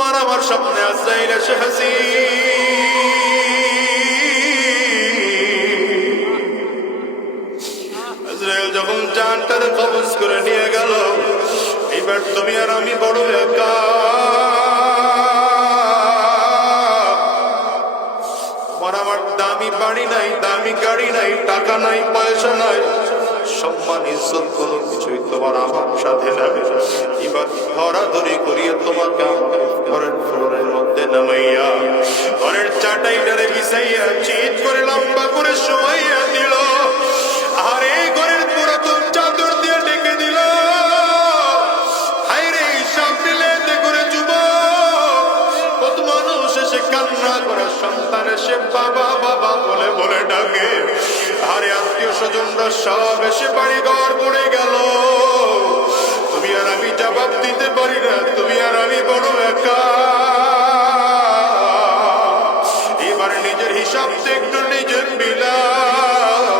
তোমার আমার সামনে আজরাইল এসে আজরাইল যখন জানটারে কবজ করে নিয়ে গেল, এইবার তুমি আর আমি বড় একা। তোমার আমার দামি বাড়ি নাই, দামি গাড়ি নাই, টাকা নাই, পয়সা নাই, সম্মান ইজ্জত কোনো কিছুই তোমার আমার সাথে নাই। এবার ধরাধরি করিয়ে তোমাকে ঘরের ফ্লোরের মধ্যে নামাইয়া ঘরের চাটাইটারে বিছাইয়া চিৎ করে লম্বা করে শোয়াইয়া দিল। আর এই ঘরের পুরাতন চাদর দিয়ে ডেকে দিল। হায়রে হিসাব দিলে করে যুবক কত মানুষ এসে কান্না করে, সন্তান এসে বাবা বাবা বলে বলে ডাকে। আরে আত্মীয় স্বজনরা সব এসে বাড়ি ঘর পড়ে গেল, তুমি আর আমি জবাব দিতে পারি না, তুমি আর আমি বড় একা। এবার নিজের হিসাব একটু নিজের মিলাও।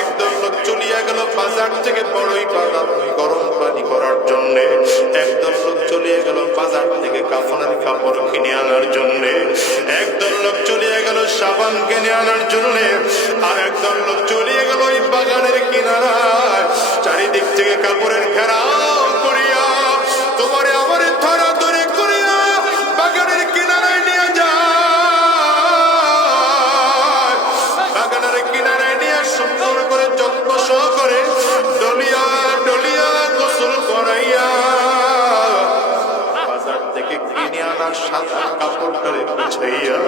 একদম লোক চলিয়া গেল বাজার থেকে বড়ই বাদাম গরম পানি করার জন্য, একদম লোক চলিয়ে গেল বাজার থেকে কাফনের কাপড় কিনে আনার জন্য, একদল লোক চলিয়ে গেল সাবান কিনে আনার জন্য, আর একদল লোক চলিয়ে গেল ওই বাগানের কিনারায় চারিদিক থেকে কাপড়ের ঘেরাও করিয়া তোমারে আমার ধরা ধরে করিয়া বাগানের কিনারায় নিয়ে যায়। বাগানের কিনারায় নিয়ে সুন্দর করে যত্ন সহকারে ডলিয়া ডলিয়া গোসল করাইয়া বাজার থেকে কিনে আনা সাদা কাপড়টারে বিছাইয়া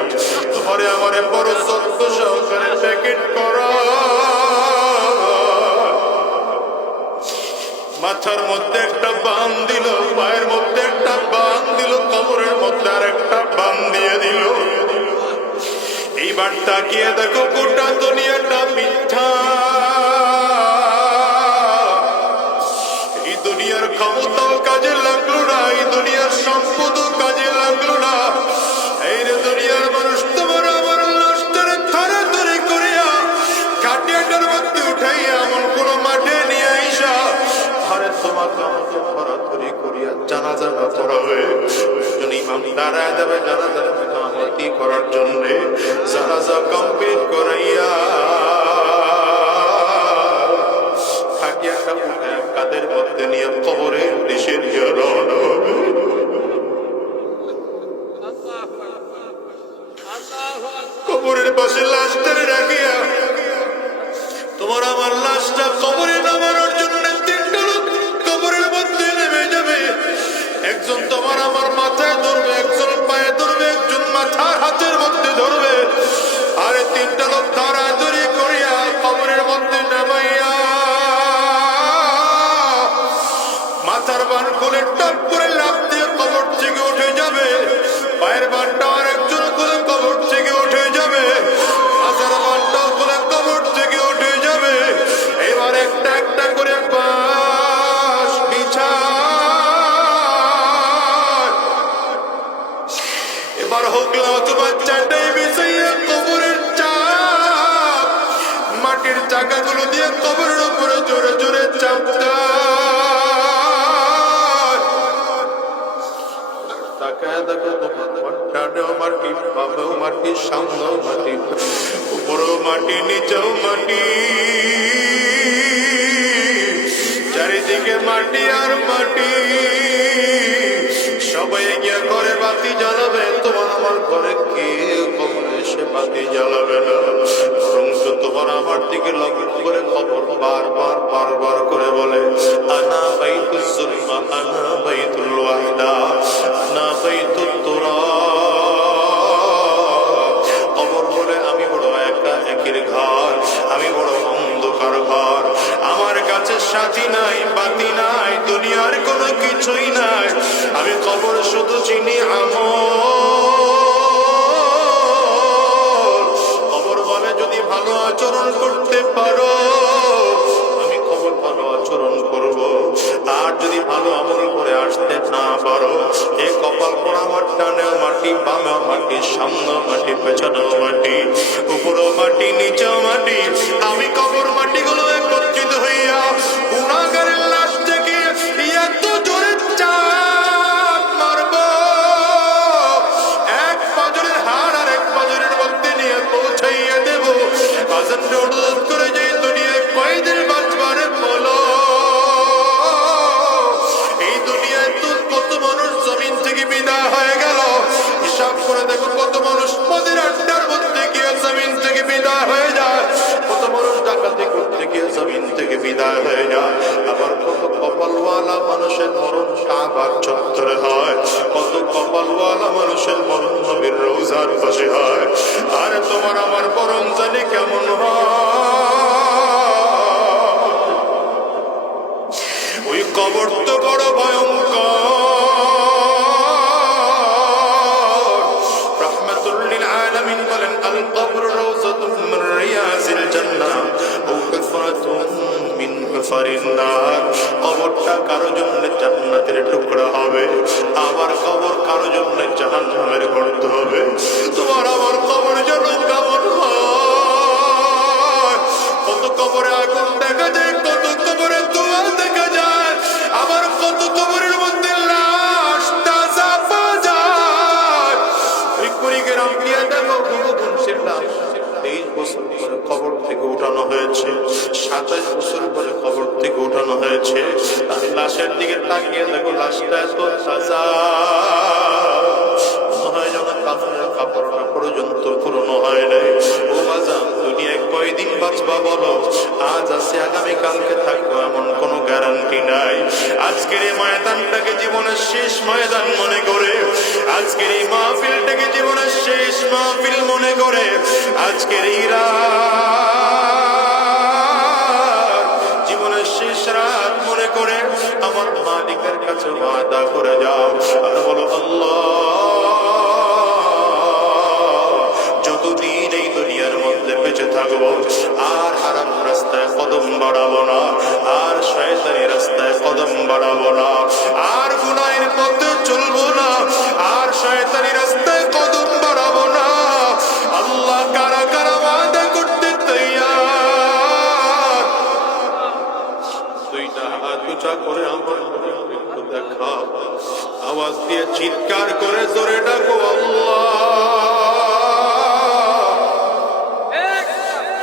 তোমারে আমারে বড় যত্ন সহকারে প্যাকেট করা। মাথার মধ্যে একটা বান দিল, পায়ের মধ্যে একটা বান দিল, কবরের মধ্যে আর একটা বান দিয়ে দিল। এইবার তাকিয়ে দেখো গোটা দুনিয়াটা মিথ্যা। এই দুনিয়ার ক্ষমতাও কাজে লাগলো না, এই দুনিয়ার সম্পদও কাজে লাগলো না। এই দুনিয়ার মানুষ তোমার আমার লাশটারে ধরাধরি করিয়া কাটিয়াটার মধ্যে উঠাইয়া এমন কোন মাঠে নিয়ে আইসা ঘরে তোমাকে আমাকে ধরাধরি করিয়া জানাজা না পড়াবে। ইমাম দাঁড়ায় যাবে জানাজা ইমামতি করার জন্য, জানাজা কমপ্লিট করাইয়া কাদের মধ্যে নিয়ে কবরের দেশে নিয়ে রওনা হবে। কবরের পাশে লাশটারে রাখিয়া তোমার আমার লাশটা কবরে নামানোর জন্য তিনটা লোক কবরের মধ্যে নেমে যাবে। একজন তোমার আমার মাথায় ধরবে, একজন পায়ে ধরবে, একজন মাথার হাতের মধ্যে ধরবে, আরে তিনটা লোক ধরাধরি করিয়া কবরের মধ্যে নামাইয়া মাথার বান খুলে টপ করে লাফ দিয়ে কবর থেকে উঠে যাবে। পায়ের বানটা আর একজন খুলে কবর থেকে উঠে যাবে, মাথার বানটাও খুলে কবর থেকে উঠে যাবে। এবার একটা একটা করে বাঁশ বিছায়, এবার হোকলা অথবা চাটাই বিছাইয়া কবরের চাপ মাটির চাকাগুলো দিয়ে কবরের উপরে জোরে জোরে চাপটা মাটি বাবাও মাটি সামনেও মাটি উপরেও মাটি নিচেও মাটি, চারিদিকে মাটি আর মাটি। সবাই গিয়া ঘরে বাতি জ্বালাবে, তোমার আমার ঘরে কেউ কবরে এসে বাতি জ্বালাবে না, বরং তোমার আমার দিকে লক্ষ্য করে খবর বারবার বারবার করে বলে আনা বাইতুল যুলমা আনা বাইতুল ওয়াহদা আনা বাইতুত তুরাব। কবর বলে আমি বড় একা একের ঘর, আমি বড় অন্ধকার ঘর, আমার কাছে সাথী নাই, বাতি নাই, দুনিয়ার কোনো কিছুই নাই, আমি কবর শুধু চিনি আমল। কবর বলে যদি ভালো আচরণ করতে পারো আমি কবর ভালো আচরণ করব, আর যদি ভালো আমল করে আসতে না পারো এ কপাল পোড়া আমার টানেও মাটি, বামেও মাটি, সামনেও মাটি, পেছনেও মাটি, উপরেও মাটি, নিচেও মাটি, আমি কবর মাটিগুলো একত্রিত হইয়া গুনাহগারের লাশ থেকে এত জোরে চাপ মারব থেকে জমিন থেকে বিদায় হয়ে যায়। আবার কত কপালওয়ালা মানুষের মরণ কাবার চত্বরে হয়, কত কপালওয়ালা মানুষের মরণ নবীর রওজার পাশে হয়। আর তোমার আমার মরণ জানি কেমন হয়। ওই কবর তো বড় ভয়ঙ্কর। রাহমাতুল লিল আলামিন বলেন, আল কবর রাউযাতুম মিন রিয়াজিল জান্নাহ আও হুফরাতুম মিন হুফারিন নার। কবরটা কারো জন্য জান্নাতের টুকরা হবে, আবার কবর কারো জন্য জাহান্নামের গর্ত হবে। তোমার আমার কবর যেন কেমন হয়। কত কবরে আগুন দেখা যায়, কত কবরে ধোঁয়া দেখা যায়, আবার কত কবরের মধ্যে লাশ তাজা পাওয়া যায়। ওই কুড়িগ্রাম দিয়ে দেখো গুনগুনশীল লাশ 23 বছর পরে কবর থেকে উঠানো হয়েছে, 27 বছর পরে কবর থেকে উঠানো হয়েছে। তার লাশের দিকে তাকিয়ে দেখো, লাশটা এত তাজা, হয় যেন কাফনের কাপড়টা পর্যন্ত পুরনো হয় নাই। ও বাজান, দুনিয়ায় কয়দিন বাঁচবা বলো? আজ আছে, আগামীকালকে থাকবো, এমন কোনো গ্যারান্টি নাই। আজকের এই ময়দানটাকে জীবনের শেষ ময়দান মনে করে, আজকের এই মাহফিলটাকে জীবনের শেষ মাহফিল মনে করে, আজকের এই রাত জীবনের শেষ রাত মনে করে আমার মালিকের কাছে ওয়াদা করে যাও আর বলো, আল্লাহ, যতদিন এই দুনিয়ার মধ্যে বেঁচে থাকবো আর হারাম রাস্তায় কদম বাড়াবো না, আর শয়তানি রাস্তায় কদম বাড়াবো না, আর গুনাহের পথে চলবো না, আর শয়তানি রাস্তায় কদম বাড়াবো না। আল্লাহ কারা কারা ওয়াদা করতে তৈয়ার? দুইটা হাত উঁচা করে আমার একটু দেখা, আওয়াজ দিয়ে চিৎকার করে জোরে ডাকো, আল্লাহ।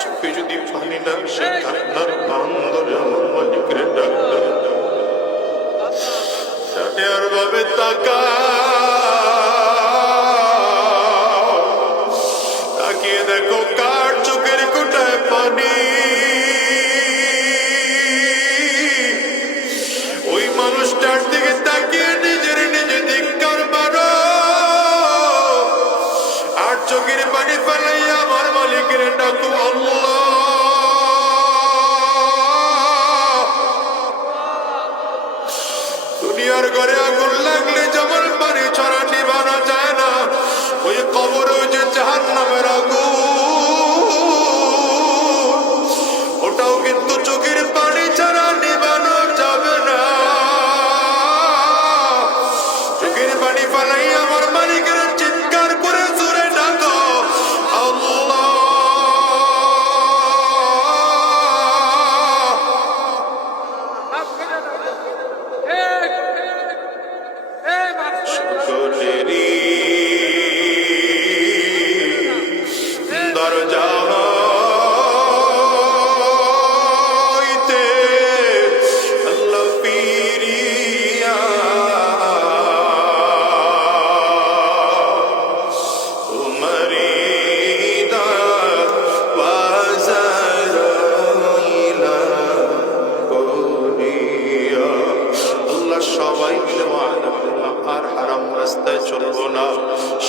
চোখে যদি পানি না সে কান্নার বান ধরে আমার মালিকের ডাকতে আর ভাবে তাকিয়ে দেখো কার চোখের কোটায় পানি। ওই মানুষটার দিকে তাকিয়ে নিজের নিজে ধিক্কার মারো, আর চোখের পানি ফেলাই আমার মালিকের ডাকো, আল্লাহ। দুনিয়ার ঘরে আগুন লাগলে যেমন পানি ছড়া নিভানো যায় না, ওই কবরে যে জাহান্নামের আগুন, ওটাও কিন্তু চোখের পানি ছাড়া নিভানো যাবে না। চোখের পানি ফেলাই আমার মালিকের চিৎকার করে জোরে ডাকো, আল্লাহ। সকলেরই দরজা হইতে আল্লাহ ফিরিয়া তোমারি দরওয়াজার রইলা করিয়া। আল্লাহ সবাই মিলে ওয়াদা করলাম আর হারাম রাস্তায় চলবো না,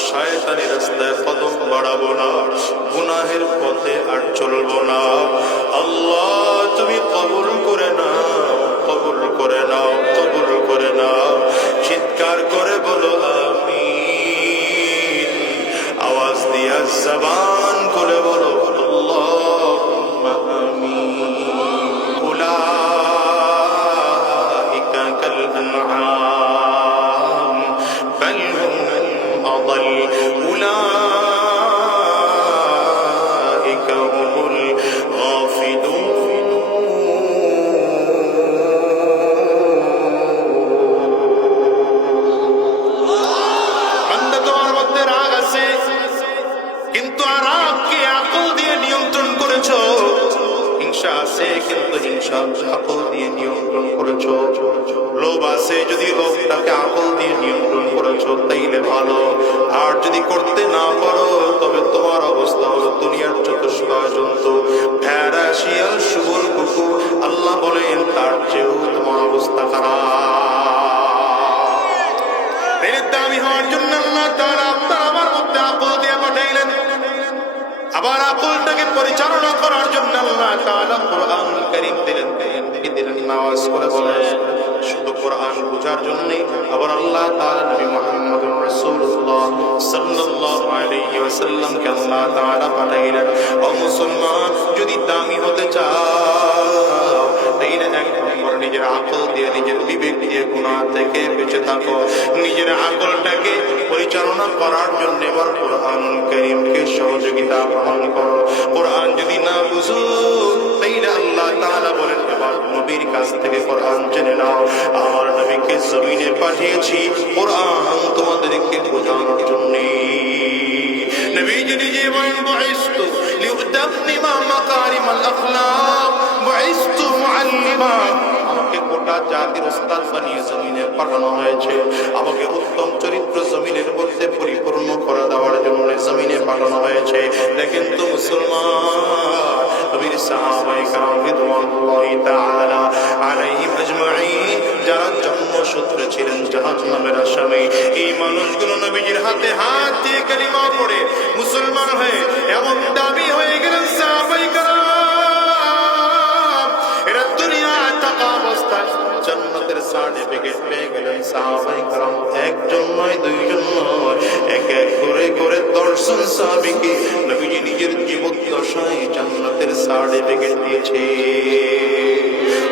শয়তানি রাস্তায় কদম বাড়াবো না, গুনাহের পথে আর চলবো না। আল্লাহ, তুমি কবুল করে নাও, কবুল করে নাও, কবুল করে নাও। চিৎকার করে বলো আমিন। আওয়াজ দিয়া জবান করে বলো, আল্লাহুম্মা আমিন। উলাইকা কাল আনআম বাল হুম আদাল, উলাইকা হুমুল গাফিলুন। বান্দা, তোমার মধ্যে রাগ আছে, কিন্তু আর রাগকে আকল দিয়ে নিয়ন্ত্রণ করেছো। হিংসা আছে, কিন্তু হিংসা আকল দিয়ে নিয়ন্ত্রণ করেছো। লোভ আছে, যদি লোভটাকে আকল দিয়ে নিয়ন্ত্রণ করেছো তাইলে ভালো। আর যদি করতে না পারো, তবে তোমার অবস্থা হলো দুনিয়ার যত জন্তু, ভেড়া, শিয়াল, শুয়োর, তার চেয়েও তোমার অবস্থা খারাপ। এই দামি হওয়ার জন্য আল্লাহ তাআলা আপনার আমার মধ্যে আকল দিয়ে পাঠাইলেন। আবার আকলটাকে পরিচালনা করার জন্য আল্লাহ তাআলা কোরআনুল কারীম দিলেন। নামাজ করে বলেন শুধু কোরআন বোঝার জন্য। আবার আল্লাহ তাআলা নবী মুহাম্মদুর রাসূলুল্লাহ সাল্লাল্লাহু আলাইহি ওয়াসাল্লামকে আল্লাহ তাআলা পাঠাইলেন। ও মুসলমান, যদি দামি হতে চাও তাইলে এক নম্বর নিজের আকল দিয়ে, নিজের বিবেক দিয়ে গুনাহ থেকে বেঁচে থাকো। নিজের আকলটাকে পরিচালনা করার জন্য এবার কোরআনুল কারীমকে সহযোগিতা গ্রহণ করো। কোরআন যদি না বুঝো তাইলে আল্লাহ তাআলা বলেন এবার নবীর কাছ থেকে কোরআন জেনে নাও। আমার নবীকে জমিনে পাঠিয়েছি কোরআন তোমাদেরকে বোঝানোর জন্য। নবীজি নিজে বলেন বুইসতু লিউতাম্মিমা মাকারিমাল আখলাক বুইসতু মুআল্লিমা। আমাকে গোটা জাতির উস্তাদ বানিয়ে জমিনে পাঠানো হয়েছে। আমাকে উত্তম চরিত্র জমিনের মধ্যে পরিপূর্ণ করে দেওয়ার জন্য জমিনে পাঠানো হয়েছে। দেখেন তো মুসলমান, নবীর সাহাবায়ে কেরাম রিদওয়ানুল্লাহি তাআলা আলাইহিম আজমাইন যারা জন্মসূত্রে ছিলেন জাহান্নামের আসামি, এই মানুষগুলো নবীজির হাতে হাত দিয়ে কালিমা পড়ে মুসলমান হয়ে এমন দাবি হয়ে গেলেন সাহাবায়ে কেরাম, এরা দুনিয়ায় থাকা অবস্থায় জান্নাতের সার্টিফিকেট পেয়ে গেলেন। সাহাবায়ে কেরাম একজন নয়, দুইজন নয়, এক এক করে করে 10 জন সাহাবীকে নবীজি নিজের জীবদ্দশায় জান্নাতের সার্টিফিকেট দিয়েছে।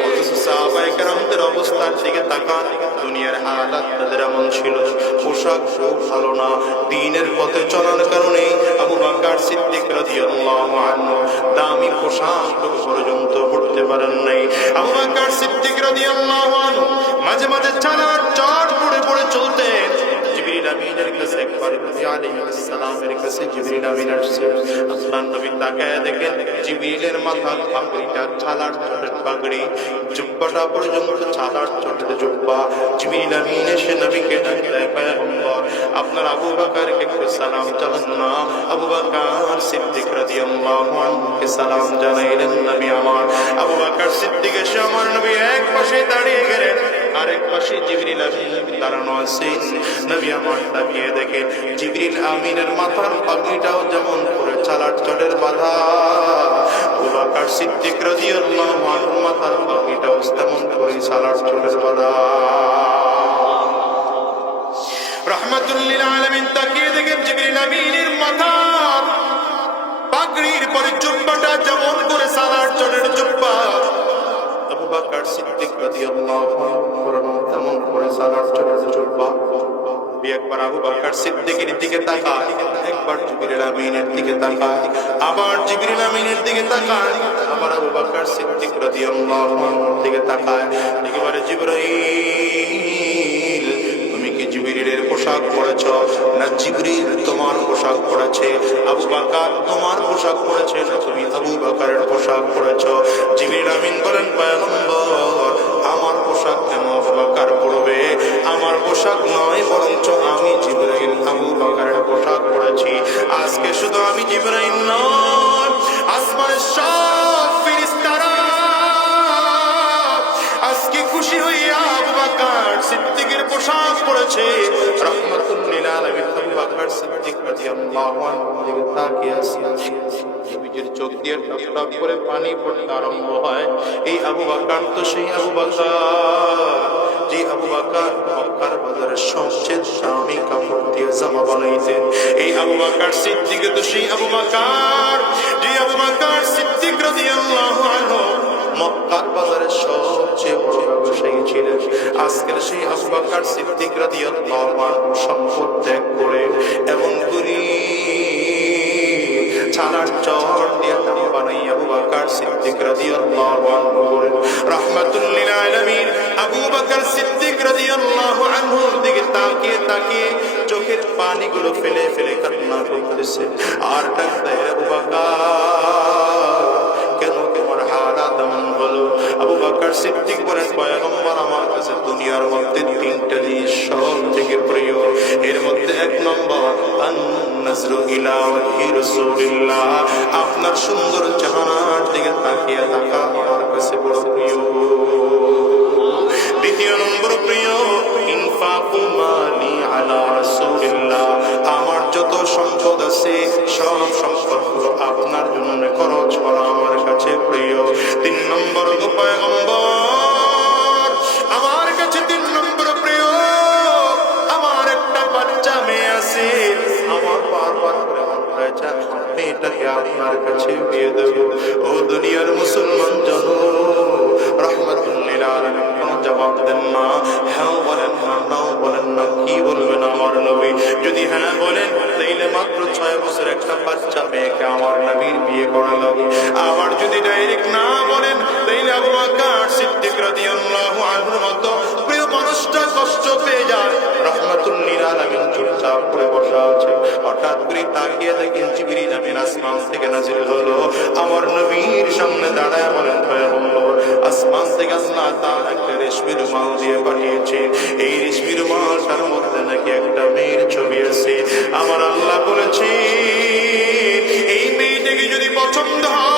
অথচ সাহাবায়ে কেরামদের অবস্থার দিকে তাকান, দুনিয়ার হালাত তাদের এমন ছিল, পোশাক খুব ভালো না। দ্বীনের পথে চলার কারণে আবু বকর সিদ্দিক রাদিয়াল্লাহু আনহু দামি পোশাক পর্যন্ত পড়তে পারেন নাই। আবু বকর সিদ্দিক রাদিয়াল্লাহু আনহু মাঝে মাঝে চালার চট পড়ে পড়ে চলতেন। জিবরিল আমিনের কাছে একবার নবী আলাইহিস সালামের কাছে জিবরিল আমিন আসছে। আল্লাহর নবী তাকায় দেখেন জিবরিলের মাথার পাগড়িটা ছালার চটের পাগড়ি, জুব্বাটা পর্যন্ত ছালার চটের জুব্বা। জিবরিল আমিন এসে নবীকে ডাকলেন, পয়গম্বর আপনার আবু বকরকে একটু সালাম জানান না। আবু বকর সিদ্দিক রাদিয়াল্লাহু আনহুকে সালাম জানাইলেন। নবী আমার আবু বকর সিদ্দিক এসে আমার নবী এক পাশে দাঁড়িয়ে গেলেন, আরেক পাশে জিবরিল আমিন দাঁড়ানো আছেন। নবী আমার তাকিয়ে দেখেন জিবরিল আমিনের মাথার পাগড়িটাও যেমন করে ছালার চটের বাঁধা, আবু বকর সিদ্দিক রাদিয়াল্লাহু আনহুর মাথার পাগড়িটাও তেমন করে ছালার চটের বাঁধা। রাহমাতুল লিল আলামিন তাকিয়ে দেখেন জিবরিল আমিনের মাথার পাগড়ির পরে জুব্বাটা যেমন করে ছালার চটের জুব্বা, আবু বকর সিদ্দিক রাদিয়াল্লাহু আনহু তেমন করে ছালার চটের জুব্বা। একবার আবু বকর সিদ্দিকের দিকে তাকায়, একবার জিবরিল আমিনের দিকে তাকায়, আবার জিবরিল আমিনের দিকে তাকায়, আবার আবু বকর সিদ্দিক রাদিয়াল্লাহু আনহুর দিকে তাকায়। একেবারে জিবরাইল তুমি কি জিবরিলের পোশাক পরেছো না জিবরিল তোমার পোশাক পরেছে? আবু বকর তোমার পোশাক পরেছে না তুমি আবু বকরের পোশাক পরেছো? জিবরিল আমিন বলেন পয়গম্বর আমার পোশাক কেন আবু বকর পরবে? আমার পোশাক নয়, বরঞ্চ আমি জিবরাইল আবু বকরের পোশাক পরেছি। আজকে শুধু আমি জিবরাইল নয়, আসমানের সব ফেরেশতারা আজকে খুশি হইয়া আবু বকর সিদ্দিকের পোশাক পরেছে। রাহমাতুল লিল আলামিন আবু বকর সিদ্দিক রাদিয়াল্লাহু আনহু দিকে তাকিয়ে আছে। নবীজির চোখ দিয়ে টপ টপ করে পানি পড়তে আরম্ভ হয়। এই আবু বকর তো সেই আবু বকর যে আবু বকর মক্কার বাজারের সবচেয়ে দামি কাপড় দিয়ে জামা বানাইতেন। এই আবু বকর সিদ্দিক তো সেই আবু বকর যে আবু বকর সিদ্দিক রাদিয়াল্লাহু আনহু মক্কার বাজারের সবচেয়ে বড় ব্যবসায়ী ছিলেন। আজকের সেই আবু বকর সিদ্দিক রাদিয়াল্লাহু আনহু সম্পদ ত্যাগ করে এমন করি ছালার চট দিয়ে জামা বানাই আবু বকর সিদ্দিক রাদিয়াল্লাহু আনহু বলেন রাহমাতুল লিল আলামিন আবু বকর সিদ্দিক রাদিয়াল্লাহু আনহুর দিকে তাকিয়ে তাকিয়ে চোখের পানিগুলো ফেলে ফেলে কান্না করতেছে। আর ডাকতে আবু বকর কেন তোমার হালাত এমন হলো? আবু বকর সিদ্দিক বলেন পয়গম্বর আমার কাছে দুনিয়ার মধ্যে 3টা জিনিস সব থেকে প্রিয়। এর মধ্যে 1 নম্বর আন-নাজরু ইলা ওয়াজহি রাসূলিল্লাহ, আপনার সুন্দর চেহারার দিকে তাকিয়ে থাকা আমার কাছে বড় প্রিয়। মাওলানা রাসূলুল্লাহ, আমার যত সম্পদ আছে সব সম্পদগুলো আপনার জন্য খরচ করা আমার কাছে প্রিয়। 3 নম্বর গো পয়গম্বর, আমার কাছে 3 নম্বর প্রিয়, আমার একটা বাচ্চা মেয়ে আছে, আমার বারবার করে মন চায় মেয়েটাকে আপনার কাছে বিয়ে দেব। ও দুনিয়ার মুসলমান জানো, রাহমাতুল লিল আলামিন কোন জবাব দেন না, হ্যাঁ বলেন না, নাও বলেন না, কি বলবেন আমার নবী? যদি হ্যাঁ বলেন তাইলে মাত্র 6 বছর একটা বাচ্চা মেয়েকে আমার নবীর বিয়ে করালো। আবার যদি ডাইরেক্ট না বলেন তাইলে আবু বকর সিদ্দিক রাদিয়াল্লাহু আনহুর মতো প্রিয় মানুষটা কষ্ট পেয়ে যায়। রাহমাতুল লিল আলামিন চুপচাপ করে বসা আছে, হঠাৎ করে তাকিয়ে দেখেন জিবরিল আমিন আসমান থেকে নাযিল হলো, আমার নবীর সামনে দাঁড়ায় বলেন পয়গম্বর, আসমান থেকে আল্লাহ তাআলা একটা রেশমি রুমাল দিয়ে পাঠিয়েছে, এই রেশমি রুমালটার মধ্যে নাকি একটা মেয়ের ছবি আছে। আমার আল্লাহ বলেছে এই মেয়েটাকে যদি পছন্দ হয়,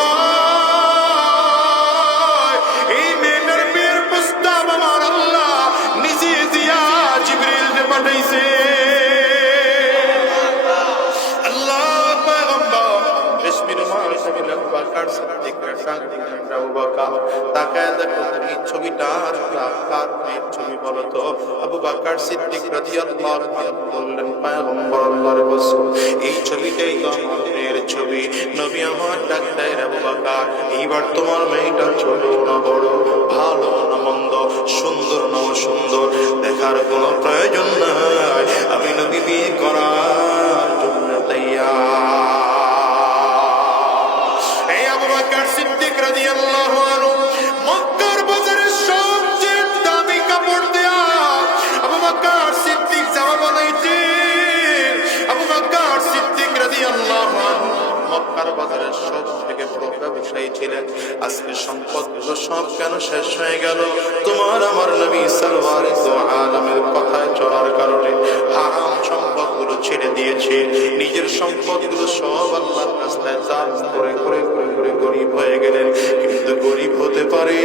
এই মেয়েটার বিয়ের প্রস্তাব আমার আল্লাহ নিজে দিয়া জিবরিলকে পাঠাইছে। আল্লাহ পয়গম্বর রেশমি রুমাল ছবিটা আবু বকর সিদ্দিকের সামনে আবু বকর তাকায় দেখো তুমি ছবিটা কার মেয়ের ছবি বলো তো? আবু বকর সিদ্দিক রাদিয়াল্লাহু আনহু বললেন পয়গম্বর আল্লাহর রাসূল, এই ছবিটাই তো আমার মেয়ের ছবি। নবী আমার ডাক দেয়, আবু বকর এইবার তোমার মেয়েটা ছোট না বড়, ভালো না মন্দ, সুন্দর না অসুন্দর দেখার কোনো প্রয়োজন নাই, আমি নবী বিয়ে করার জন্য তৈয়ার। এই আবু বকর সিদ্দিক রাদিয়াল্লাহু আনহু মক্কার বাজারে সবচেয়ে দামি কাপড় দেয়া আবু বকর সিদ্দিক জামা বানাইতেন। আবু বকর সিদ্দিক রাদিয়াল্লাহু আনহু মক্কার বাজারের সব থেকে বড় ব্যবসায়ী ছিলেন। আজকে সম্পদগুলো সব কেন শেষ হয়ে গেল? তোমার আমার নবী সাল্লাল্লাহু আলাইহির কথায় চলার কারণে হারাম সম্পদগুলো ছেড়ে দিয়েছে, নিজের সম্পদগুলো সব আল্লাহর রাস্তায় দান করে করে করে করে গরিব হয়ে গেলেন। কিন্তু গরিব হতে পারে,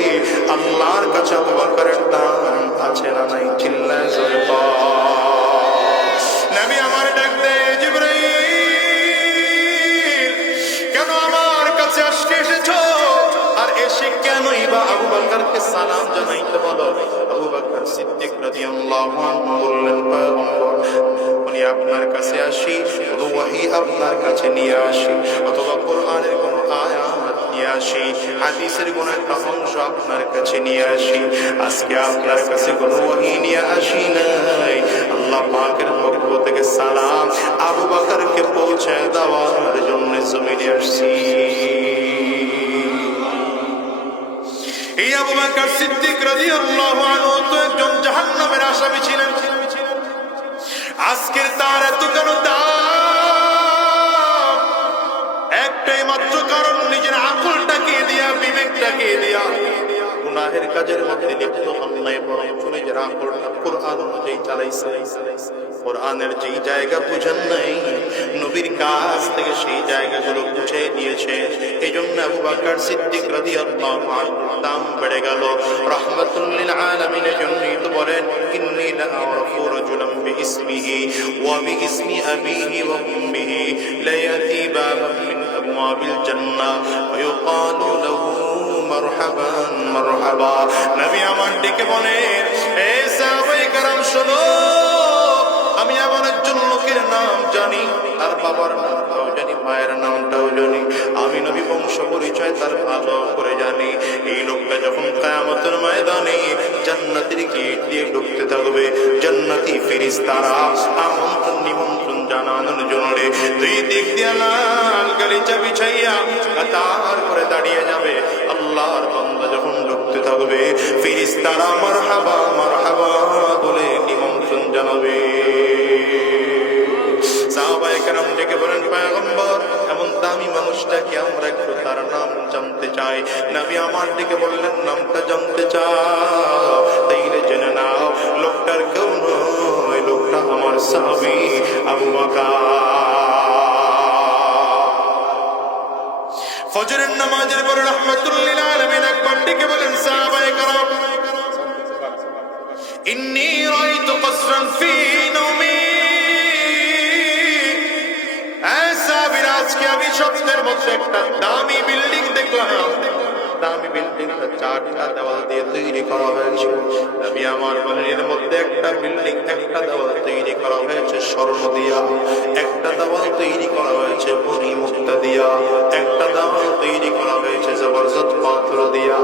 আল্লাহর কাছে আবু বকরের দাম আছে না নাই? চিল্লায় জোরে বল। নবী আমার ডাক দেয়, জিবরাইল কেন আমার কাছে আজকে এসেছো? আর এসে কেনই বা আবু বকরকে সালাম জানাইতে বলো? আবু বকর সিদ্দিক রাদিয়াল্লাহু আনহু বললেন, পয়গম্বর উনি আপনার কাছে আসি, কোনো ওহী আপনার কাছে নিয়ে আসি, অথবা কোরআনের কোনো আয়াত নিয়ে আসি, হাদিসের কোনো একটা অংশ আপনার কাছে নিয়ে আসি। আজকে আপনার কাছে কোনো ওহী নিয়ে আসি নাই, আল্লাহ পাকের পক্ষ থেকে সালাম আবু বকরকে পৌঁছে দেওয়ার জন্য জমিনে আসছি। এই আবু বকর সিদ্দিক রাদিয়াল্লাহু আনহু তো একজন জাহান্নামের আসামি ছিলেন। আজকের তার এত কেন দাম? একটাই মাত্র কারণ, নিজের আকলটাকে দিয়া, বিবেকটাকে দিয়া গুনাহের কাজের মধ্যে লিপ্ত হন নাই, বরং নিজের আকলটা কোরআন অনুযায়ী চালাইছে। কোরআনের যেই জায়গা বুঝেন নাই, নবীর কাছ থেকে সেই জায়গাগুলো বুঝে নিয়েছে। এই জন্য আবু বকর সিদ্দিক রাদিয়াল্লাহু আনহু দাম বেড়ে গেল। রাহমাতুল লিল আলামিনের জন্যই তো বলেন, ইন্নী লাআরাফু রাজুলান বিইসমিহি ওয়া বিইসমি আবিহি ওয়া উম্মিহি লা ইয়াতি বাবান মিন আবওয়াবিল জান্নাহ ওয়া ইউকালু লাহু মারহাবান মারহাবা। নবী আমার ডেকে বলেন, এই সাহাবায়ে কেরাম শোনো, আমি এমন একজন লোকের নাম জানি, তার বাবার নামটাও জানি, মায়ের নামটাও জানি, আমি নবী বংশ পরিচয় তার ভালো করে জানি। এই লোকটা যখন কিয়ামতের ময়দানে জান্নাতের গেট দিয়ে ঢুকতে থাকবে, জান্নাতি ফেরেশতারা আমন্ত্রণ নিমন্ত্রণ জানানোর জন্য দুই দিক দিয়ে লাল গালিচা বিছাইয়া কাতার করে দাঁড়িয়ে যাবে। আল্লাহর বান্দা যখন ঢুকতে থাকবে, ফেরেশতারা মারহাবা মারহাবা বলে নিমন্ত্রণ জানাবে। সাহাবায়ে কেরাম ডেকে বলেন, পয়গম্বর এমন দামি মানুষটাকে আমরা একটু তার নাম জানতে চাই। নবী আমার ডেকে বললেন, নামটা জানতে চাও? তাইলে জেনে নাও, লোকটার কেউ নয়, লোকটা আমার সাহাবী আবু বকর। ফজরের নামাজের পরে রাহমাতুল লিল আলামিন একবার ডেকে বলেন, সাহাবায়ে কেরাম ইন্নী রাআইতু কসরান ফি নাওমি মধ্যে একটা দামি বিল্ডিং দেখলাম। দামি বিল্ডিংটা 4টা দেওয়াল দিয়ে তৈরি করা হয়েছে। নবী আমার বলেন এর মধ্যে একটা বিল্ডিং, একটা দেওয়াল তৈরি করা হয়েছে স্বর্ণ দিয়া, একটা দেওয়াল তৈরি করা হয়েছে মণি মুক্তা দিয়া, একটা দেওয়াল তৈরি করা হয়েছে জবরদস্ত পাথর দিয়া,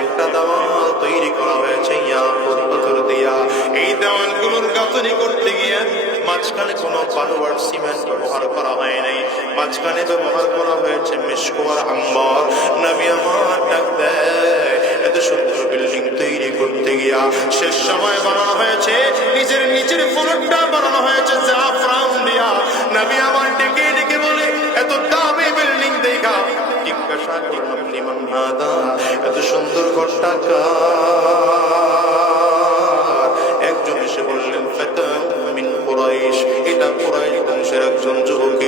একটা দেওয়াল তৈরি করা হয়েছে ইয়াকুত পাথর দিয়া। এই দেওয়ালগুলোর গাঁথনি করতে গিয়ে মাঝখানে কোনো বালু আর সিমেন্ট ব্যবহার করা হয় নাই, মাঝখানে ব্যবহার করা হয়েছে মিশক আর আম্বর। নবী আমার ডাক দেয় এত সুন্দর বিল্ডিং তৈরি করতে গিয়া শেষ সময় বানানো হয়েছে নিচের ফ্লোরটা বানানো হয়েছে জাফরান দিয়া। নবী আমার ডেকে ডেকে বলে এত দামি বিল্ডিং দেখা জিজ্ঞাসা করলাম লিমান হাদা, এত সুন্দর ঘরটা কার? একজন এসে বললেন ফাতান মিন কুরাইশ, এটা কুরাইশ বংশের একজন যুবক।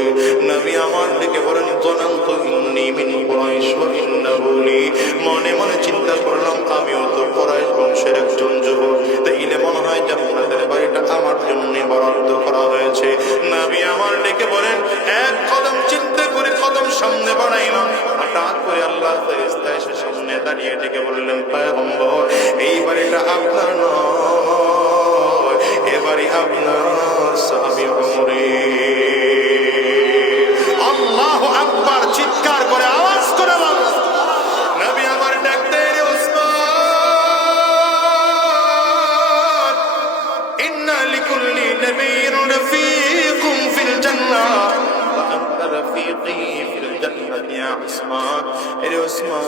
নবী আমার দিকে বলেন জানান্তু ইন্নী মিন কুরাইশ ওয়া ইন্নাহু লি, মনে মনে চিন্তা করলাম আমিও তো কুরাইশ বংশের একজন যুবক, তাইলে মনে হয় জান্নাতের বাড়িটা আমার জন্য বরাদ্দ করা হয়েছে। নবী আমার ডেকে বলেন এক কদম চিন্তা করে কদম সামনে বাড়াইলাম, হঠাৎ করে আল্লাহর ফেরেশতা এসে সামনে দাঁড়িয়ে ডেকে বললেন পয়গম্বর এই বাড়িটা আপনার নয়, এ বাড়ি আপনার সাহাবী ওমরের। আল্লাহু আকবার, চিৎকার করে আওয়াজ করে বল। নবী আমার ডাকতে উসমান ইন্না লিকুল্লি নাবিয়্যিন রাফীকুম ফিল জান্নাহ ওয়া আনতা রাফীকি ফিল জান্নাহ ইয়া উসমান। এরে উসমান,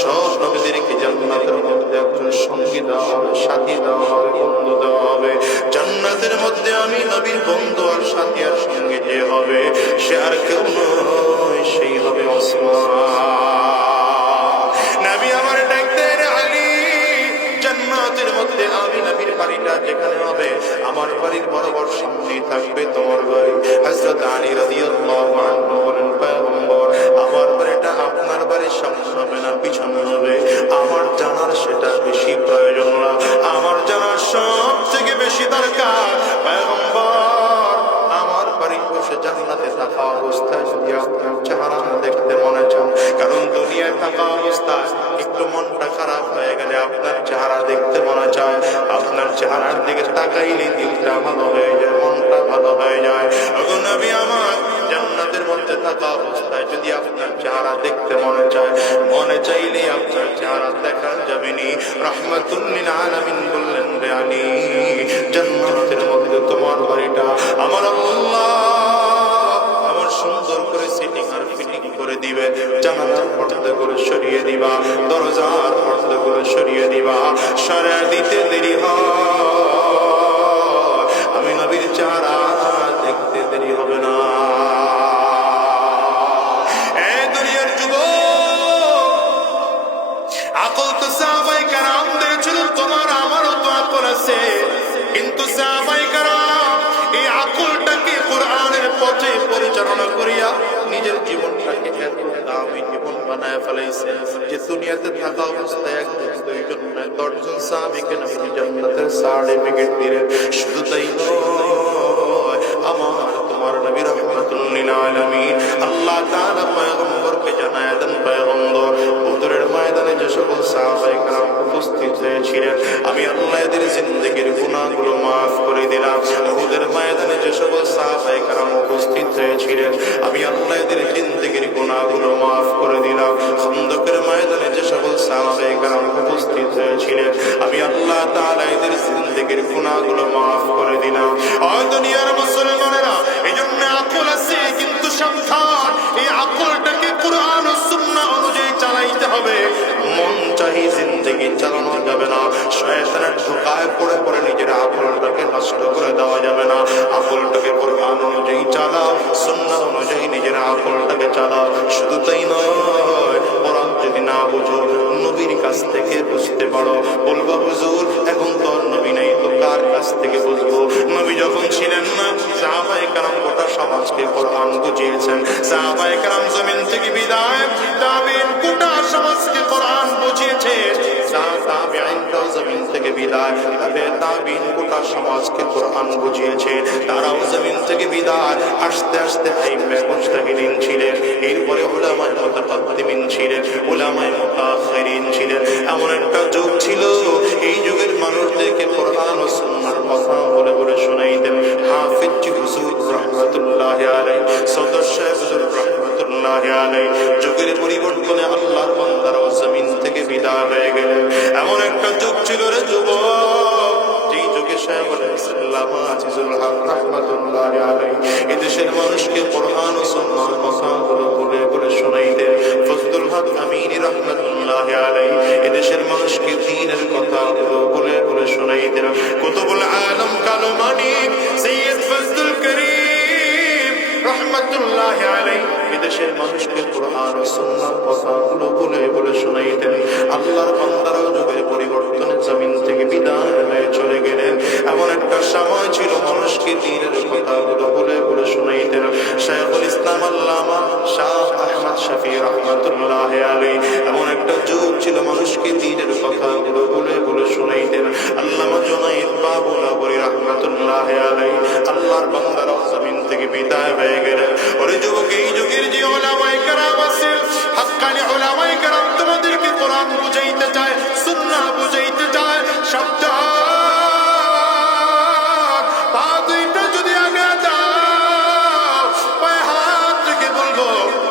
সব নবীদেরকে জান্নাতের মধ্যে একজন সঙ্গী দেওয়া হবে, সাথী দেওয়া হবে, বন্ধু দেওয়া হবে। জান্নাতের মধ্যে আমি নবীর বন্ধু আর সাথী আর সঙ্গী যে হবে সে আর কেউ নয়, সেই হবে ওসমান। নবী আমার ডাকতে আলী, জান্নাতের মধ্যে আমি নবীর বাড়িটা যেখানে হবে আমার বাড়ির বরাবর সামনেই থাকবে তোমার ভাই হযরত আলী রাদিয়াল্লাহু আনহু। বলেন পয়গম্বর আমার বাড়িটা আপনার বাড়ির সামনে হবে না পিছনে হবে, আমার জানার সেটা বেশি প্রয়োজন না, আমার জানার সব থেকে বেশি দরকার পয়গম্বর আমার বাড়ি বসে জান্নাতে থাকা অবস্থায় যদি আপনার চেহারা দেখতে মনে চান, কারণ দুনিয়ায় থাকা অবস্থায় একটু মনটা খারাপ হয়ে গেলে আপনার চেহারা দেখতে মনে চায়, আপনার চেহারার দিকে তাকাইলে দিলটা ভালো হয়ে যায়, মনটা ভালো হয়ে যায়। ওগো নবী আমার জান্নাতের মধ্যে থাকা অবস্থায় যদি আপনার চেহারা দেখতে মনে চায়, মনে চাইলে আপনার চেহারা দেখা যাবে নি। রাহমাতুল লিল আলামিন বললেন রে আলী, জান্নাতের মধ্যে তোমার বাড়িটা আমার আল্লাহ আমার সুন্দর করে সিটিং আর ফিটিং করে দিবে, জানালার পর্দাগুলো সরিয়ে দিবা, দরজার পর্দাগুলো সরিয়ে দিবা, সরিয়ে দিতে দেরি হয় আমি নবীর চেহারা দেখতে দেরি হবে না। আকল তো সাহাবায়ে কেরামদের ছিল, তোমার আমারও তো আকল আছে, কিন্তু সাহাবায়ে কেরাম এই আকলটাকে কোরআনের পথে পরিচালনা করিয়া নিজের জীবনটাকে এত দামি জীবন বানায় ফেলাইছে যে দুনিয়াতে থাকা অবস্থায় একজন দুইজন নয় 10 জন সাহাবীকে নবী জান্নাতের সার্টিফিকেট দিলেন। শুধু তাই নয়, আমার তোমার নবী রাহমাতুল লিল আলামিন আল্লাহ তাআলা পয়গম্বরকে জানায় দেন পয়গম্বর উহুদের ময়দানে যে সকল সাহাবায়ে কেরাম উপস্থিত হয়েছিলেন আমি আল্লাহ এদের জিন্দেগীর গুনাহগুলো মাফ করে দিলাম। উহুদের ময়দানে যে সকল সাহাবায়ে কেরাম উপস্থিত হয়েছিলেন আমি আল্লাহ এদের জিন্দেগীর গুনাহগুলো মাফ করে দিলাম। খন্দকের ময়দানে যে সকল সাহাবায়ে কেরাম উপস্থিত হয়েছিলেন আমি আল্লাহ তাআলা এদের জিন্দেগীর গুনাহগুলো মাফ করে দিলাম। ও দুনিয়ার মুসলমানেরা, এইজন্য আকল আছে কিন্তু সাবধান, এই আকলটাকে কুরআন ও সুন্নাহ অনুযায়ী চালাইতে হবে। মন চাহি জিন্দেগি চালানো যাবে না, শয়তানের ধোঁকায় পড়ে পড়ে নিজের আকলটাকে নষ্ট করে দেওয়া যাবে না। আকলটাকে কুরআন অনুযায়ী চালাও, সুন্নাহ অনুযায়ী নিজের আকলটাকে চালাও। শুধু তাই নয়, কোরআন যদি না বুঝো নবীর কাছ থেকে বুঝতে পারো, বলবা হুজুর এখন তো নবী নাই তো কার কাছ থেকে বুঝবো? নবী যখন ছিলেন না সাহাবায়ে কেরাম গোটা সমাজকে কোরআন বুঝিয়েছেন, সাহাবায়ে কেরাম জমিন থেকে বিদায় তাবিঈন গোটা সমাজকে কোরআন বুঝিয়েছে, তাবিঈনরাও জমিন থেকে বিদায় বিদায়, তবে তাবিন গোটা সমাজকে কোরআন বুঝিয়েছে, তারাও জমিন থেকে বিদায়। আস্তে আস্তে আইম্মে মুজতাহিদিন ছিলেন, এরপরে উলামায়ে মুতাকাদ্দিমিন ছিলেন, উলামায়ে মুতাআখিরিন ছিলেন। এমন একটা যুগ ছিল, এই যুগের মানুষদেরকে কোরআন ও সুন্নাহর কথা বলে বলে শোনাইতেন। হাফিজ হুজুর রাহমাতুল্লাহি আলাইহি, সদর সাহেব হুজুর রাহমাতুল্লাহি আলাইহি, যুগের পরিবর্তনে আল্লাহর বান্দারা জমিন থেকে বিদায় হয়ে গেলেন। এমন একটা যুগ ছিল রে যুবক, যেই যুগে সাহেবুল ইসলাম আজিজুল হক রাহমাতুল্লাহি আলাইহি এদেশের মানুষকে কোরআন ও সুন্নাহর কথাগুলো বলে বলে শোনাইতেন। ফজলুল হক আমিনী রাহমাতুল্লাহি আলাইহি এদেশের মানুষকে দ্বীনের কথাগুলো বলে বলে শোনাইতেন। কুতুবুল আলম কালো মানিক সৈয়দ ফজলুল করিম রাহমাতুল্লাহি আলাইহি এদেশের মানুষকে কোরআন ও সুন্নাহর কথাগুলো বলে বলে শোনাইতেন। আল্লাহর বান্দারা যুগের পরিবর্তনে জমিন থেকে বিদায় হয়ে চলে গেলেন। এমন একটা সময় ছিল মানুষকে দ্বীনের কথাগুলো বলে বলে শোনাইতেন। শায়খুল ইসলাম আল্লামা শাহ আহমদ শফি রাহমাতুল্লাহি আলাইহি এমন একটা যুগ ছিল মানুষকে দ্বীনের কথাগুলো বলে বলে শোনাইতেন। আল্লামা জুনাইদ বাবুলাবরী রাহমাতুল্লাহি আলাইহি আল্লাহর বান্দারা জমিন থেকে বিদায় হয়ে গেলেন। ওরে যুবক, এই যুগের যে উলামায়ে কেরাম আছেন, হাক্কানি উলামায়ে কেরাম তোমাদেরকে কোরআন বুঝাইতে চায়, সুন্নাহ বুঝাইতে চায়। সাবধান, পা দুইটা যদি আগে দাও, পায়ে হাত রেখে বলবো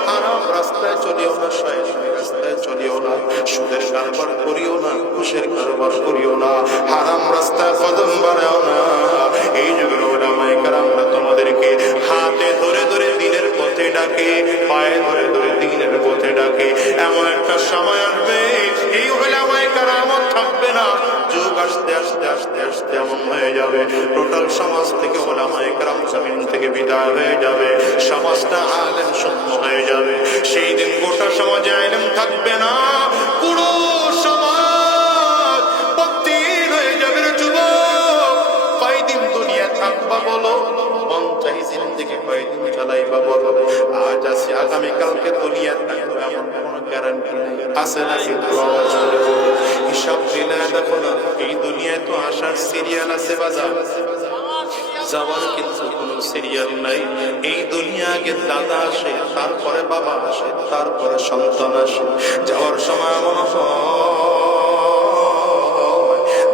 হারাম রাস্তায় চলিও না, শয়তানি রাস্তায় চলিও না, সুদের কারবার করিও না, ঘুষের কারবার করিও না, হারাম রাস্তায় কদম বাড়াও না। এই যুগের উলামায়ে কেরামরা তোমাদেরকে হাতে ধরে ধরে দ্বীনের পথে ডাকে, পায়ে ধরে ধরে দ্বীনের পথে ডাকে। এমন একটা সময় আসবে এই উলামায়ে কেরামত থাকবে না। যুগ আস্তে আস্তে আস্তে আস্তে এমন হয়ে যাবে, টোটাল সমাজ থেকে উলামায়ে কেরাম জমিন থেকে বিদায় হয়ে যাবে, সমাজটা আলেম শূন্য হয়ে যাবে। সেই দিন গোটা সমাজে আলেম থাকবে না, পুরো সমাজ পথহীন হয়ে যাবে রে যুবক। কয়দিন দুনিয়া থাকবা বলো, মন চাই জিন্দেগি কয়দিন চালাইবা বলো। আজ আছে আগামীকালকে দুনিয়া থাকবে এমন কোনো গ্যারান্টি নেই, আছে নাকি? হিসাব দিলে দেখো না, এই দুনিয়ায় তো আসার সিরিয়াল আছে, বাজার যাওয়ার কিন্তু কোনো সিরিয়াল নাই। এই দুনিয়া আগে দাদা আসে, তারপরে বাবা আসে, তারপরে সন্তান আসে। যাওয়ার সময় মনে হয়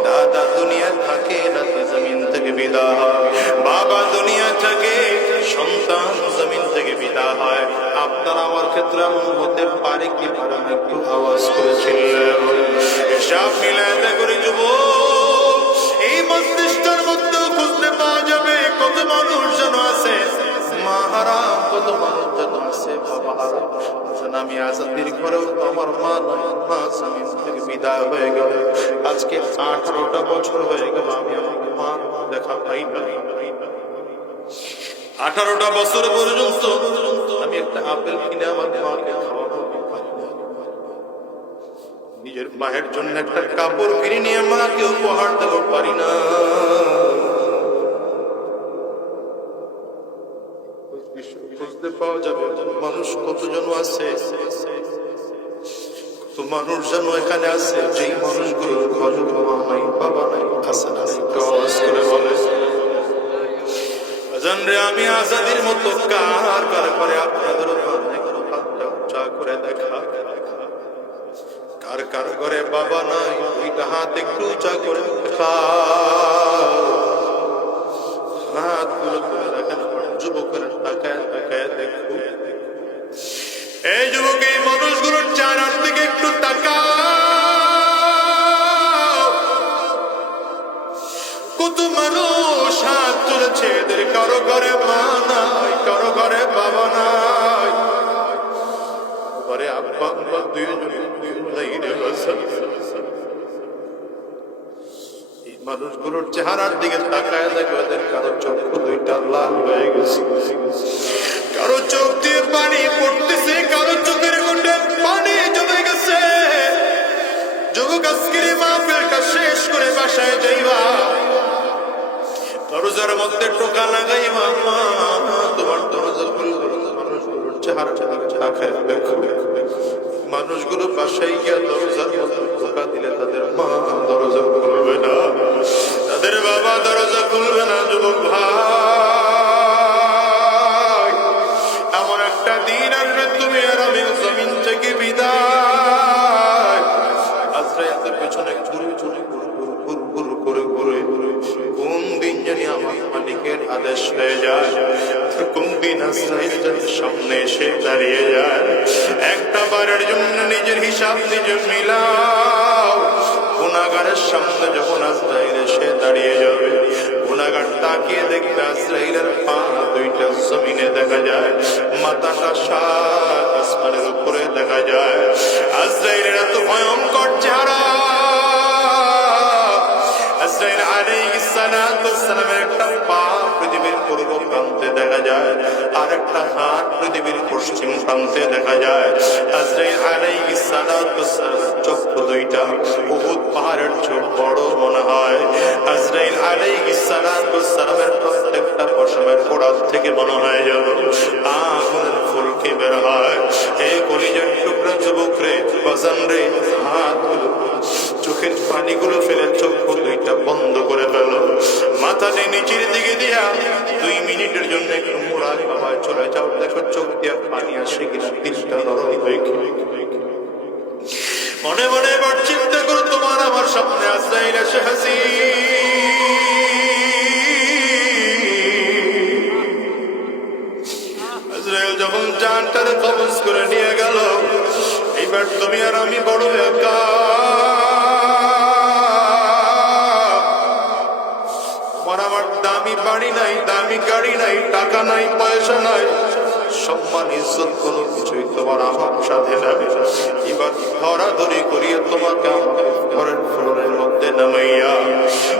দাদা দুনিয়া থাকে না, জমিন থেকে বিদায় হয়। বাবা দুনিয়া থাকে, সন্তান জমিন থেকে বিদায় হয়। আপনার আমার ক্ষেত্রে এমন হতে পারে কি পারে না? একটু আওয়াজ করেছিলেন। এসব মিলাতে করে যুবক, এই মস্তিষ্কের মধ্যে খুঁজতে পাওয়া যাবে কত মানুষ যেন আছে মা হারাম, কত মানুষ যেন আছে বাবা হারাম। আমি আজাদির ঘরেও আমার মা জমিন থেকে বিদায় হয়ে গেল। আজকে 18টা বছর হয়ে গেল আমি আমার মা দেখা পাই না। 18টা বছর পর্যন্ত আমি একটা আপেল কিনে আমার মাকে খাওয়াবো, নিজের মায়ের জন্য একটা কাপড় কিনে নিয়ে মাকে উপহার দেবো পারি না। বুঝতে পাওয়া যাবে মানুষ কতজন আছে, কত মানুষ যেন এখানে আছে, যেই মানুষগুলোর ঘরে মা নাই, বাবা নাই, আছে না? আওয়াজ করে বলে জানরে আমি আজাদির মতো কার কার করে আপনাদের চা করে দেখা, কার কার করে বাবা নাই, দুইটা হাত একটু চা করে দেখা, হাতগুলো করে দেখেন। যুবকের তাকায় তাকায় দেখো, এই যুবক এই মানুষগুলোর চেহারার দিকে একটু তাকাও। কত মানুষ হাত তুলেছে, এদের কারো ঘরে মা নাই, কারো ঘরে বাবা নাই, ঘরে আব্বা আব্বা দুইজন নাই রে বাসা। এই মানুষগুলোর চেহারার দিকে তাকায় দেখো, এদের কারো চক্ষু দুইটা লাল হয়ে গেছে, কারো চোখ দিয়ে পানি পড়তেছে, কারো চোখের মধ্যে পানি জমে গেছে। যুবক আজকের মাহফিলটা শেষ করে বাসায় যাইবা, দরজার মধ্যে টোকা লাগাইবা, তোমার দরজা খুলবে, মানুষগুলোর চেহারাটা তাকায় দেখো। মানুষগুলো বাসায় গিয়া দরজার মধ্যে টোকা দিলে তাদের মা দরজা খুলবে না। যায়, কোন দিন আজরাইল সামনে এসে দাঁড়িয়ে যায়। একটা বারের জন্য নিজের হিসাব নিজে মিলাও। গুনাহগারের সামনে যখন আজরাইল এসে দাঁড়িয়ে যাবে, গুনাহগার তাকিয়ে দেখবে আজরাইলের পা দুইটা জমিনে দেখা যায়, মাথাটা সাত আসমানের উপরে দেখা যায়। আজরাইলের এত ভয়ঙ্কর চেহারা। আজরাইল আলাইহিস সালাতু ওয়াস সালামের একটা পা পৃথিবীর পূর্ব প্রান্তে দেখা যায়, আর একটা হাত পৃথিবীর পশ্চিম প্রান্তে দেখা যায়। আজরাইল আলাইহিস সালাতু ওয়াস সালামের চক্ষু দুইটা উহুদ পাহাড়ের চেয়ে বড় মনে হয়। আজরাইল আলাইহিস সালাতু ওয়াস সালামের প্রত্যেকটা পশমের গোড়াল থেকে মনে হয় যেন আগুনের ফুলকি বের হয়। এই কলিজার টুকরা যুবক রে, বাজান রে, হাতগুলো চোখের পানিগুলো ফেলে চক্ষু দুইটা বন্ধ করে ফেল। মাথাটি নিচের দিকে দিয়া 2 মিনিটের জন্য একটু মুড়াল বাবায় চলে যাও, দেখো চোখ দিয়া পানি আসে কিনা, তিনটা নরম হয়ে মনে মনে এবার চিন্তা করো, তোমার আমার সামনে আজরাইল এসে হাজির। আজরাইল যখন জানটারে কবজ করে নিয়ে গেল, এইবার তুমি আর আমি বড় একা। আমার দামি বাড়ি নাই, দামি গাড়ি নাই, টাকা নাই, পয়সা নাই, সম্মান ইজ্জত কোনো কিছুই তোমার আমার সাথে যাবে। এবার ধরাধরি করিয়ে তোমাকে ঘরের ফ্লোরের মধ্যে নামাইয়া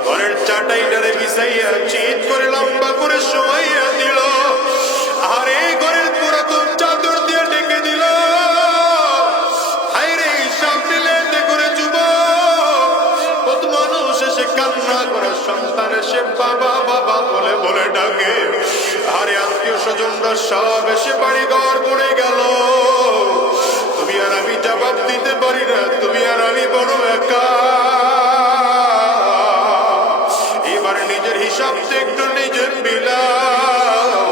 ঘরের চাটাইটারে বিছাইয়া চিৎ করে লম্বা করে শোয়াইয়া দিল। আর এই ঘরের পুরাতন চাদর দিয়ে ঢেকে দিল। হায়রে হিসাব দিলে করে যুবক কত মানুষ এসে কান্না করে, সন্তান এসে বাবা বাবা বলে বলে ডাকে। আরে আত্মীয় স্বজনরা সব এসে বাড়ি ঘর পড়ে গেল, তুমি আর আমি জবাব দিতে পারি না, তুমি আর আমি বড় একা। এবার নিজের হিসাব একটু নিজের মিলাও।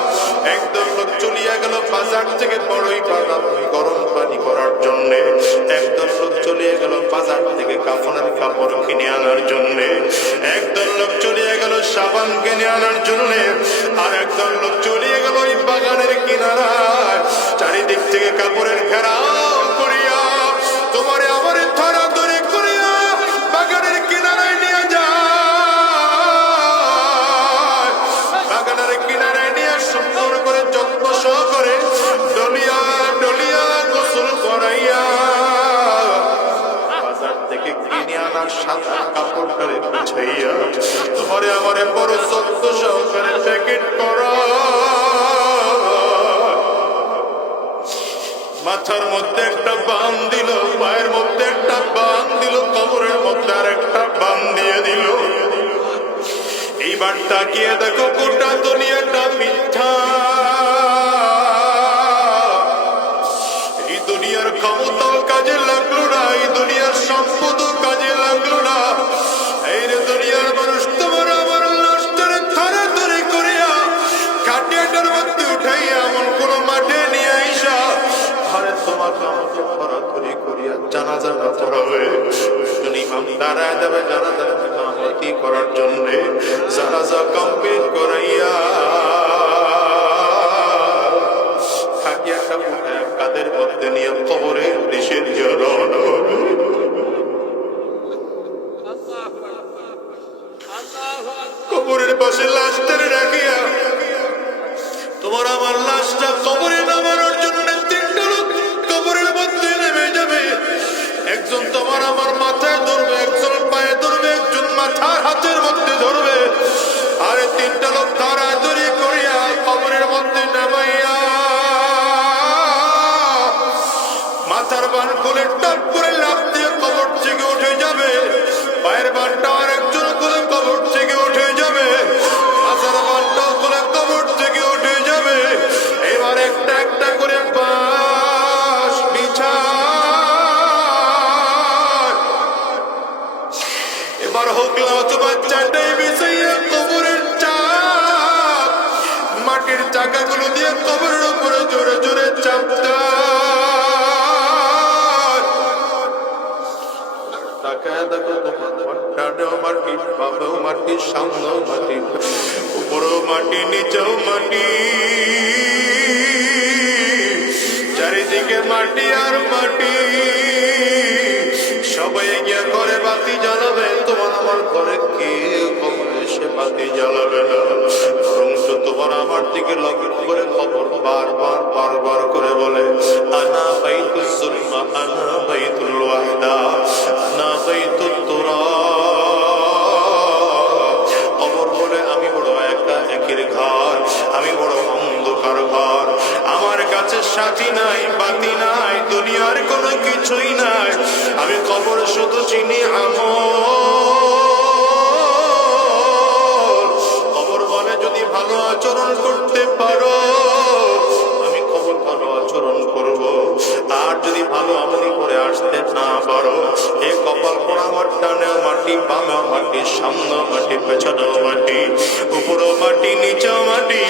একদল লোক চলিয়া গেল বাজার থেকে বড়ই বাদাম গরম পানি করার জন্য, একদল লোক চলিয়ে গেল বাজার থেকে কাফনের কাপড় কিনে আনার জন্য, একদল লোক চলিয়ে গেল সাবান কিনে আনার জন্য, আর একদল লোক চলিয়ে গেল ওই বাগানের কিনারায় চারিদিক থেকে কাপড়ের ঘেরাও করিয়া তোমারে আমার ধরা ধরে করিয়া বাগানের কিনারায় নিয়ে যায়। বাগানের কিনারায় নিয়ে সুন্দর করে যত্ন সহকারে ডলিয়া ডলিয়া গোসল করাইয়া বাজার থেকে কিনে আনার সাদা কাপড়টারে বিছাইয়া তোমারে আমারে বড় যত্ন সহকারে প্যাকেট করা। মাথার মধ্যে একটা বান দিল, পায়ের মধ্যে একটা বান দিল, কবরের মধ্যে আর একটা বান দিয়ে দিল। এইবার তাকিয়ে দেখো গোটা দুনিয়াটা মিথ্যা। এই দুনিয়ার ক্ষমতাও কাজে লাগলো না, এই দুনিয়ার সম্পদও কাজে লাগলো না। এই দুনিয়ার মানুষ তোমার আমার লাশটারে ধরাধরি করিয়া কাটিয়াটার মধ্যে উঠাইয়া এমন কোন মাঠে নিয়ে আইসা ঘরে তোমাকে আমাকে ধরাধরি করিয়া জানাজা না পড়াবে। ইমাম দাঁড়ায় যাবে জানাজা ইমামতি করার জন্য, জানাজা কমপ্লিট করাইয়া খাটিয়াটা উঠে কাদের মধ্যে নিয়ে কবরের দেশে দিয়ে রওনা হবে। কবরের পাশে লাশটারে রাখিয়া তোমার আমার লাশটা কবরে নামানোর জন্য 3টা লোক কবরের মধ্যে নেমে যাবে। একজন তোমার আমার মাথায় ধরবে, একজন পায়ে ধরবে, একজন মাথার হাতের মধ্যে ধরবে, আর 3টা লোক ধরাধরি করিয়া কবরের মধ্যে নামাইয়া মাথার বান খুলে টপ করে লাফ দিয়ে কবর থেকে উঠে যাবে। পায়ের বানটা আর একজন খুলে কবর থেকে উঠে যাবে, মাথার বানটাও খুলে কবর থেকে উঠে যাবে। এবার একটা একটা করে বাঁশ বিছায়, এবার হোকলা অথবা চাটাই বিছাইয়া কবরের চাপ মাটির চাকাগুলো দিয়ে কবরের উপরে জোরে জোরে চাপতা। দেখো তোমার মাটি, বাবাও মাটি, সামনেও মাটি, উপরেও মাটি। মাটি নিচেও মাটি, চারিদিকে মাটি আর মাটি। সবাই গিয়ে ঘরে বাতি জ্বালাবে, তোমার আমার ঘরে কেউ কখনো এসে বাতি জ্বালাবে না, বরঞ্চ তোমার আমার দিকে লক্ষ্য করে খবর বারবার বারবার করে বলে, আনা বাইতুল যুলমা, আনা বাইতুল ওয়াহদা, আনা বাইতুত তুরাব। খবর বলে আমি বড় একা একের ঘর, আমি বড় অন্ধকার ঘর, আমার কাছে সাথী নাই, বাতি নাই, দুনিয়ার কোনো কিছুই নাই। আমি কবর শুধু চিনি আমল। কবর বলে যদি ভালো আচরণ করতে পারো, আমি কবর ভালো আচরণ করব। আর যদি ভালো আমল করে আসতে না পারো, এ কপাল পোড়া আমার ডানেও মাটি, বামেও মাটি, সামনেও মাটি, পেছনেও মাটি, উপরেও মাটি, নিচেও মাটি।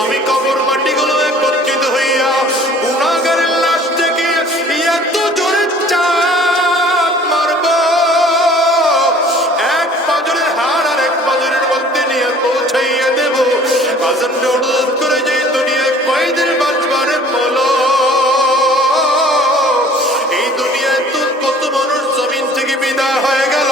আমি কবর মাটিগুলো একত্রিত হইয়া গুনাহগারের লাশ থেকে এত জোরে চাপ মারব, এক পাজরের হাড় আর এক পাজরের মধ্যে নিয়ে পৌঁছাইয়া দেব। বাজানকে অনুরোধ করে যে দুনিয়ায় কয়দিন বাঁচবারে বলো। এই দুনিয়ায় তো কত মানুষ জমিন থেকে বিদায় হয়ে গেল,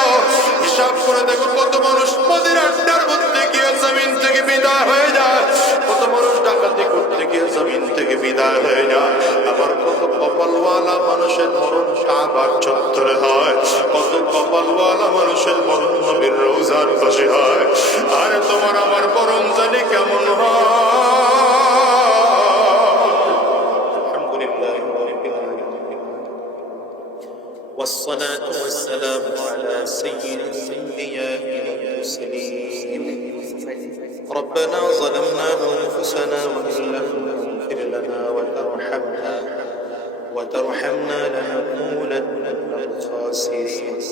হিসাব করে দেখো কত মানুষ মদের আড্ডার মধ্যে গিয়ে জমিন থেকে বিদায় হয়ে যায়, কত মানুষ ডাকাতি করতে গিয়ে জমিন থেকে বিদায় হয়ে যায়। আবার কত কপালওয়ালা মানুষের মরণ কাবার চত্বরে হয়, কত কপালওয়ালা মানুষের মরণ নবীর রওজার পাশে হয়। আর তোমার আমার বরং জানি কেমন হয়। والصلاة والسلام على سيد الأنبياء والمرسلين. ربنا ظلمنا أنفسنا وإن لم تغفر لنا وترحمنا لنكونن من الخاسرين.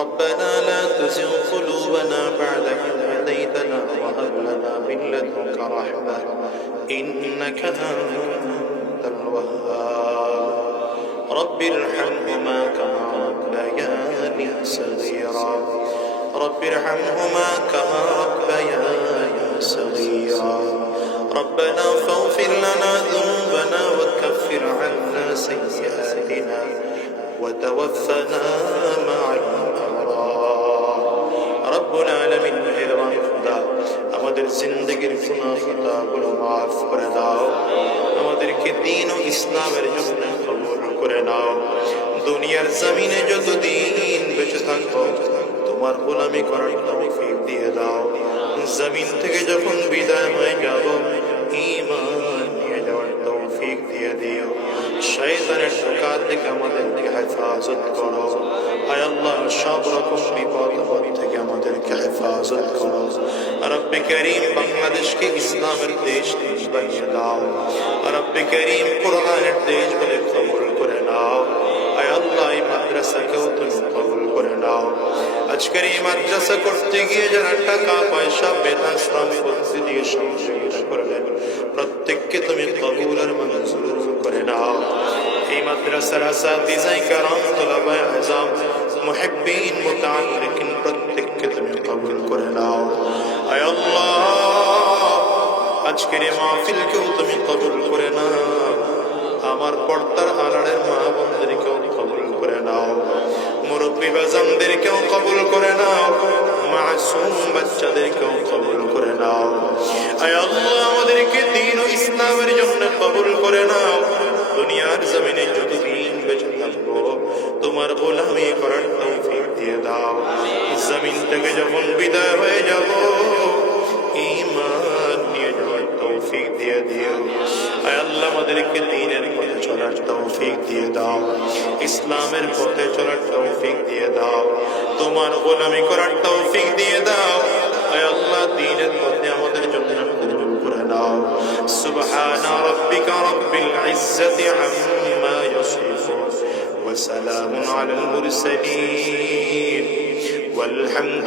ربنا لا تزغ قلوبنا بعد إذ هديتنا وهب لنا من لدنك رحمة إنك أنت الوهاب. رب ارحمهما كما ربياني صغيرا. رب ارحمهما كما ربياني صغيرا. ربنا فاغفر لنا ذنوبنا وكفر عنا سيئاتنا وتوفنا مع الأبرار. رب العالمين মেহেরবান খোদা, আমাদের জিন্দেগির গুনাহ খাতাগুলো মাফ করে দাও, আমাদেরকে দ্বীন ও ইসলামের জন্য কবুল করে নাও। দুনিয়ার জমিনে যতদিন বেঁচে থাকবো তোমার গোলামি করার তৌফিক দিয়ে দাও। জমিন থেকে যখন বিদায় হয়ে যাব ঈমান নিয়ে যাওয়ার তৌফিক দিয়ে দিও। শয়তানের ধোঁকা থেকে আমাদেরকে হেফাজত করো। আয় আল্লাহ, সব রকম বিপদ থেকে আমাদেরকে হেফাজত করো। রব্বে করিম, বাংলাদেশকে ইসলামের দেশ বানিয়ে দাও। রব্বে করিম, কোরআনের দেশ বলে কবুল করে নাও। আয় আল্লাহ, এই মাদ্রাসাকেও তুমি কবুল করে নাও। আজকের এই মাদ্রাসা করতে গিয়ে যারা টাকা পয়সা বেতন শ্রম বুদ্ধি দিয়ে সহযোগিতা করলেন, প্রত্যেককে তুমি কবুল আর মঞ্জুর করে নাও। এই মাদ্রাসার আসাতিজায়ে কেরাম, তুলাবায়ে আযম, মুহিব্বিন, মুতাআল্লিকিন প্রত্যেককে তুমি কবুল করে নাও। আয় আল্লাহ, আজকের এই মাহফিলকেও তুমি কবুল করে নাও। আমার পর্দার আড়ালের মা বোনদেরকেও কবুল করে নাও। মুরব্বী বাজানদেরকেও কবুল করে নাও। মাসুম বাচ্চাদেরকেও কবুল করে নাও। আয় আল্লাহ, আমাদেরকে দ্বীন ও ইসলামের জন্য কবুল করে নাও। দুনিয়ার জমিনে যতদিন বেঁচে থাকবো তোমার গোলামি করার তৌফিক দিয়ে দাও। জমিন থেকে যখন বিদায় হয়ে যাব ঈমান নিয়ে যাওয়ার তৌফিক দিয়ে দিও। আয় আল্লাহ, আমাদেরকে দ্বীনের পথে চলার তৌফিক দিয়ে দাও। ইসলামের পথে চলার তৌফিক দিয়ে দাও। তোমার গোলামি করার তৌফিক দিয়ে দাও। আয় আল্লাহ, দ্বীনের পথে আমাদের জন্য কবুল করে নাও। সুবহানা রাব্বিকা রাব্বিল ইজ্জাতি আম্মা ইয়াসিফুন ওয়া সালামুন আলাল মুরসালিন ওয়াল হামদু